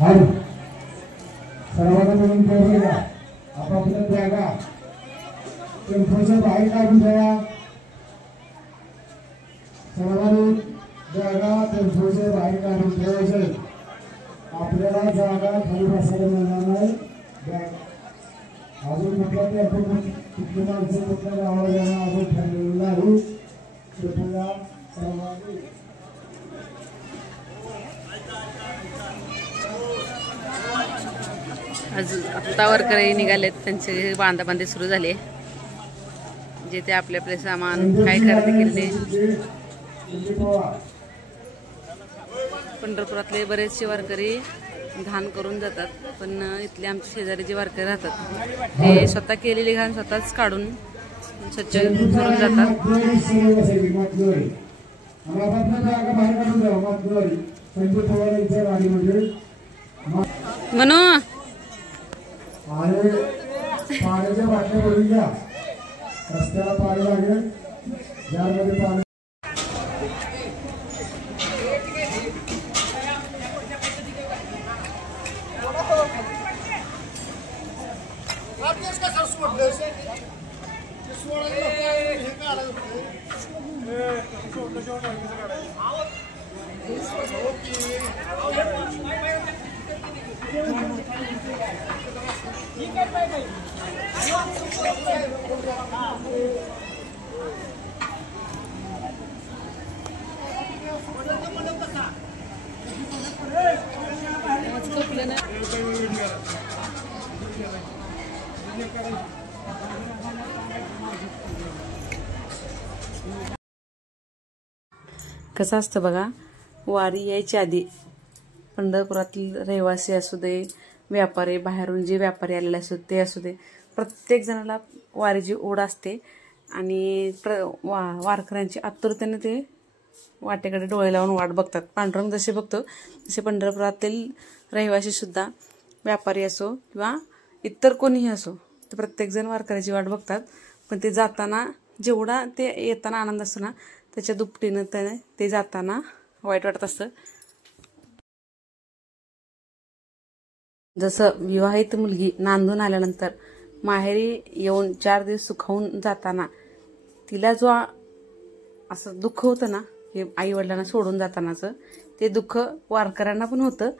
आणि सर्वांना मिळून ठेवलं का आपापल्या जागा टेम्पोच्या बाहेर काढून ठेवा. सर्वांनी जागा टेम्पोच्या बाहेर काढून ठेवायचं. आपल्याला जागा खाली बसायला मिळणार नाही. अजून म्हटलं की आपण कुठली माणसं कुठल्या गावाला जाणं अजून ठरलेलं नाही. कृपया सर्वांनी अजून आता वारकरी निघालेत. त्यांचे बांधाबांधी सुरू झाले. जे ते आपले आपले सामान काय खरेदी केले. पंढरपुरातले बरेचसे वारकरी घाण करून जातात, पण इथले आमचे शेजारी जे वारकरी राहतात ते स्वतः केलेली घाण स्वतःच काढून स्वच्छ करून जातात. म्हणू पाण्याच्या बाटल्या भरून घ्या. रस्त्याला पाणी लागेल. जारमध्ये पाणी कसं असतं बघा. वारी यायच्या आधी पंढरपुरातील रहिवासी असू दे, व्यापारी, बाहेरून जे व्यापारी आलेले असू ते असू दे, प्रत्येक जणाला वारीची ओढ असते. आणि वारकऱ्यांची आतुरतेने ते वाटेकडे डोळे लावून वाट बघतात. पांडुरंग जसे बघतो तसे पंढरपुरातील रहिवासी सुद्धा, व्यापारी असो किंवा इतर कोणीही असो, तर प्रत्येकजण वारकऱ्याची वाट बघतात. पण ते जाताना जेवढा ते येताना आनंद असतो ना, त्याच्या दुपटीनं ते जाताना वाईट वाटत असतं. जसं विवाहित मुलगी नांदून आल्यानंतर माहेरी येऊन 4 दिवस सुखावून जाताना तिला जो असं दुःख होतं ना, हे आईवडिलांना सोडून जातानाचं, ते दुःख वारकऱ्यांना पण होतं.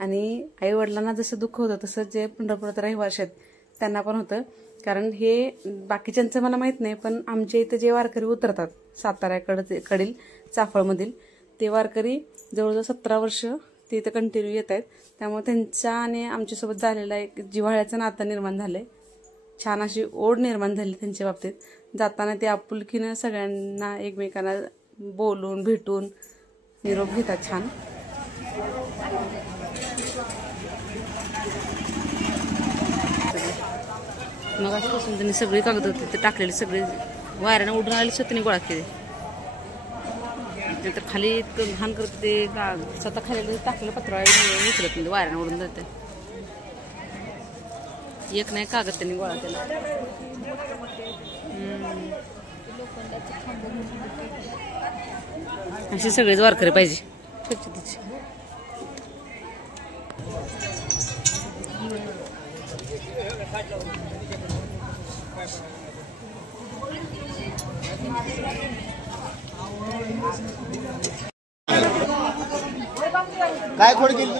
आणि आईवडिलांना जसं दुःख होतं तसं जे पंढरपुरात रहिवासी आहेत त्यांना पण होतं. कारण हे बाकीच्यांचं मला माहीत नाही, पण आमच्या इथं जे वारकरी उतरतात साताऱ्याकडील चाफळमधील, ते वारकरी जवळजवळ 17 वर्ष ते इथं कंटिन्यू येत आहेत. त्यामुळे त्यांच्या आणि आमच्यासोबत झालेला एक जिव्हाळ्याचं नातं निर्माण झालं आहे. छान अशी ओढ निर्माण झाली त्यांच्या बाबतीत. जाताना ते आपुलकीनं सगळ्यांना एकमेकांना बोलून भेटून निरोप घेतात. छान. मग आजपासून त्यांनी सगळी कागद होते ते टाकलेले, सगळे वाऱ्यानं उडून आले स्वतःने गोळा केले. नंतर खाली इतकं घाण करत ते स्वतः खाली टाकलं पत्रावळी उचलत नाही, वाऱ्यानं उडून जाते. एक नाही कागद त्यांनी गोळा केला. असे सगळेच वारकरी पाहिजे स्वच्छतेचे. काय खोड केली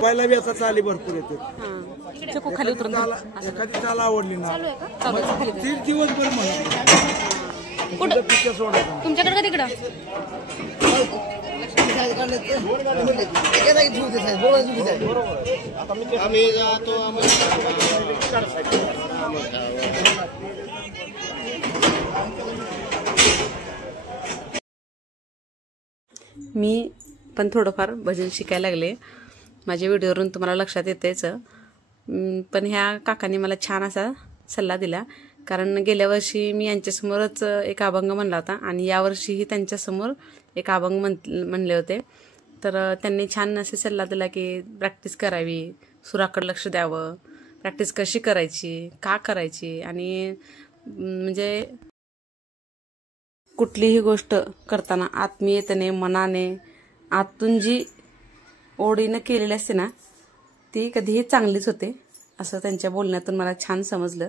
पहिला बी आता चाली भरपूर येते. खाली उतरून एखादी चाल आवडली ना, 30 दिवस भर म्हणून पिक्चर सोडायचं. तुमच्याकडे का तिकडं आम्ही जातो. मी पण थोडंफार भजन शिकायला लागले. माझ्या व्हिडिओवरून तुम्हाला लक्षात येतेच. पण ह्या काकांनी मला छान असा सल्ला दिला. कारण गेल्या वर्षी मी यांच्यासमोरच एक अभंग म्हणला होता आणि यावर्षीही त्यांच्यासमोर एक अभंग म्हणले होते. तर त्यांनी छान असे सल्ला दिला की प्रॅक्टिस करावी, सुराकडे लक्ष द्यावं, प्रॅक्टिस कशी करायची, का करायची, आणि म्हणजे कुठलीही गोष्ट करताना आत्मीयतेने, मनाने, आतून जी ओढीनं केलेली असते ना ती कधीही चांगलीच होते, असं त्यांच्या बोलण्यातून मला छान समजलं.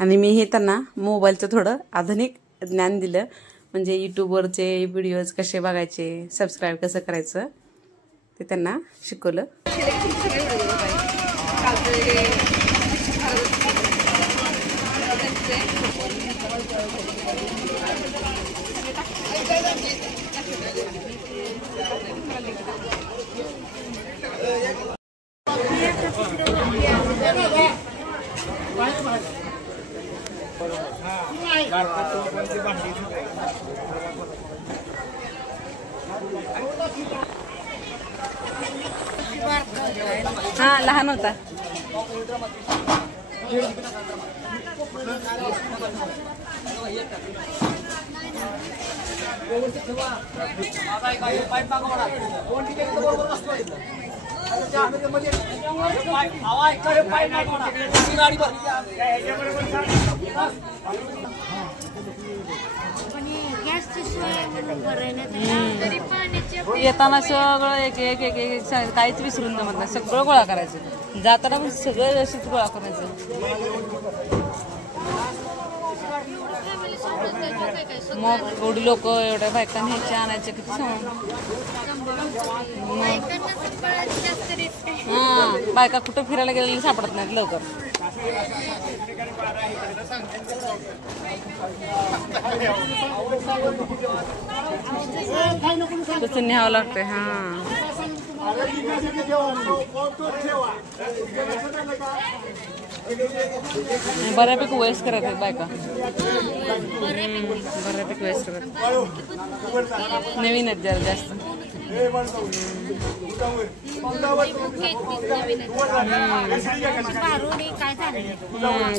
आणि मी हे त्यांना मोबाईलचं थोडं आधुनिक ज्ञान दिलं, म्हणजे यूट्यूबवरचे व्हिडिओज कसे बघायचे, सबस्क्राईब कसं करायचं ते त्यांना शिकवलं. हा लहान होता. येताना सगळं एक एक एक एक काहीच विसरून जमत नाही, सगळं गोळा करायचं. जाताना पण सगळं व्यवस्थित गोळा करायचं. मग एवढी लोक एवढ्या बायकांनी ह्याचे आणायचे किती हा बायका कुठं फिरायला गेलेली सापडत नाहीत लवकर. तसं न्यावं लागतंय. हा बऱ्यापैकी वयस्कर आहेत बायका, बऱ्यापैकी वयस्कर आहेत. नवीन आहेत जरा जास्त.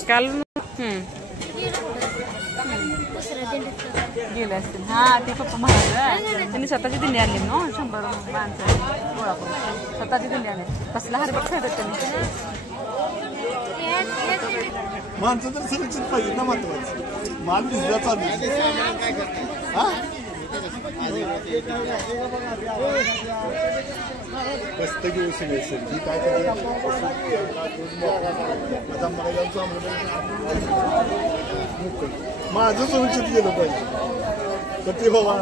काल गेले असतील. हा ते पप्पा म्हणाले त्यांनी स्वतःची दिंडी आणली ना, 100 माणसं गोळा करून स्वतःची दिंडी आणली. कसला हरभट खातात त्यांनी. माणसं तर सुरक्षित पाहिजे ना, महत्वाचं माल भिजला चालू. कष्ट घेऊ सगळी काय माझं सुरक्षित गेलं पाहिजे तर ते बाबा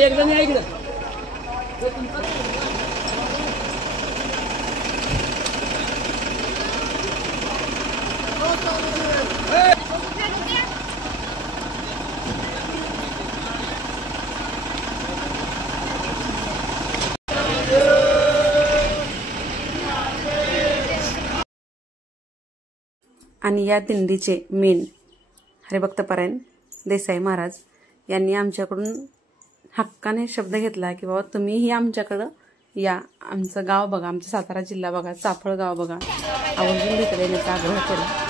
एकदम ऐकलं. आणि या दिंडीचे मेन हरिभक्तपरायण देसाई महाराज यांनी आमच्याकडून हक्काने शब्द घेतला की बाबा तुम्हीही आमच्याकडं या, आमचं गाव बघा, आमचा सातारा जिल्हा बघा, चाफळ गाव बघा, आवर्जून भेट देण्याचा आग्रह केला.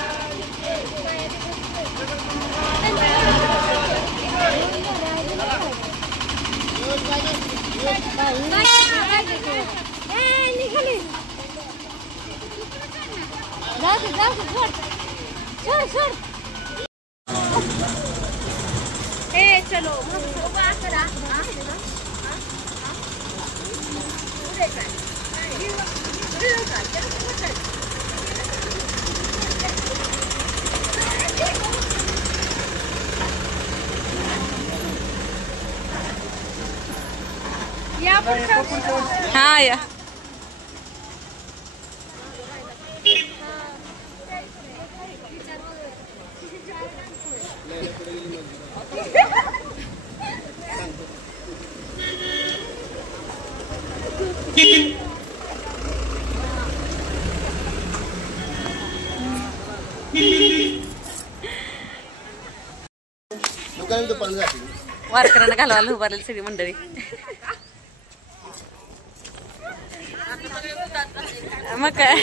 चलो हा या वारकऱ्यांना घालवायला उभारलेली सगळी मंडळी मग काय